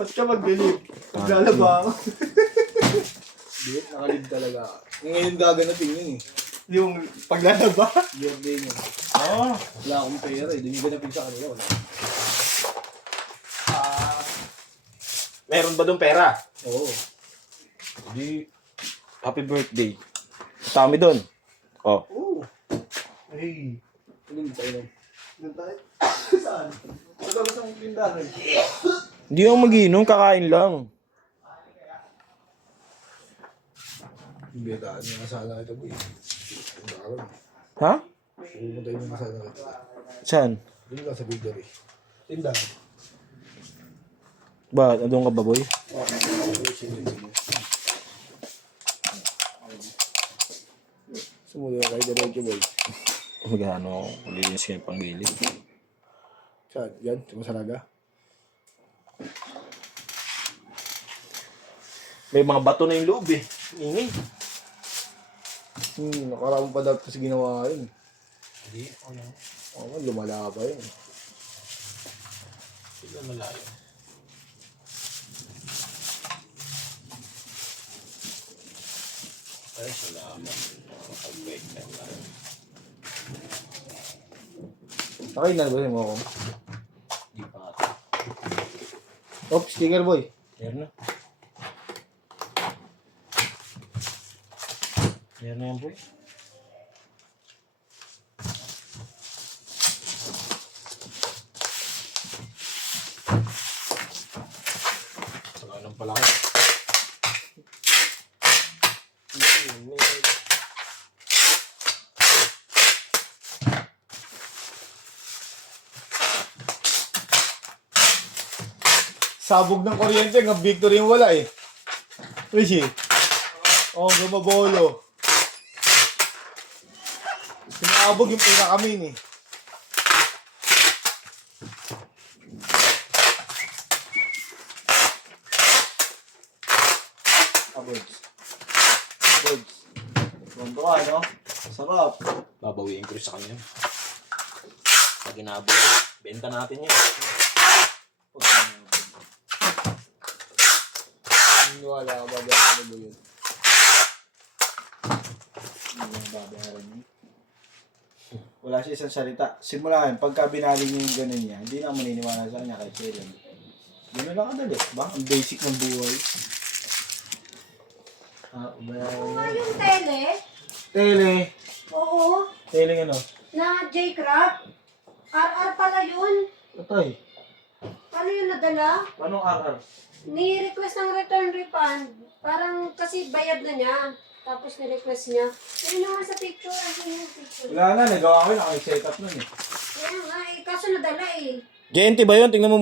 Ba't ka mag-delete? Maglalaba ako. Hindi, nakalib talaga. Ngayon gaganapin yun eh. Yung paglalaba? Birthday niya. Oo. Wala akong pera eh. Doon yung ganapin sa kanila. Wala. Meron ba doon pera? Oo. Hindi. Happy birthday. Kami doon. Oh. Oo. Hey. Doon tayo. Doon tayo? Saan? Pagkakas ang tindahan. Hindi ako mag-inom, kakain lang. Hindi, daan yung masala ito boy. Tindahan. Ha? Pumunta yung masala ito. Saan? Doon ka sa bakery. Tindahan. Ba, andun ka ba, boy? Sumulo kayo diretso boy. Magano, maglinis kayo pang gilid. Saan? Yan? Sa masalaga? May mga bato na yung loob eh. Ingay. Nakaraan pa dapat sa ginawa yun. Hindi, ano? Oo, lumala pa yun. Sila malayo. Ay, salamat. Pag-break na lang. Okay na ba mo ako? Di pa ata. Oh, sticker boy. Meron na. Meron na yan, boy. Saka nang palaki. Sabog ng kuryente, ng victory yung wala eh. Rishi. Oh, gumabolo. Sinabog yung pinakamin eh. Abods. Abods. Ganda ka, no? Sarap. Babawiin ko rin sa kanya. Pag inabot, benta natin yun. Wala ka ba dyan? Ano ba yun? Wala siya isang salita. Simulahan, pagka binali niya yung ganun niya, hindi na maniniwala sa kanya kahit kailan. Ganun lang kadali. Ba? Ang basic ng buhay. Oo, yung tele. Tele. Oo. Tele ano? Na J-Crop. RR pala yun. Patay. Paano yun nadala? Paano RR? Ni-request ng return refund. Parang kasi bayad na niya. Tapos ni-request niya. Pero naman sa picture. Ano yung picture? Wala na, nagawa ko yun. Naka-set up nun eh. Kaya nga eh. Kaso nadala eh. JNT ba yun? Tingnan mo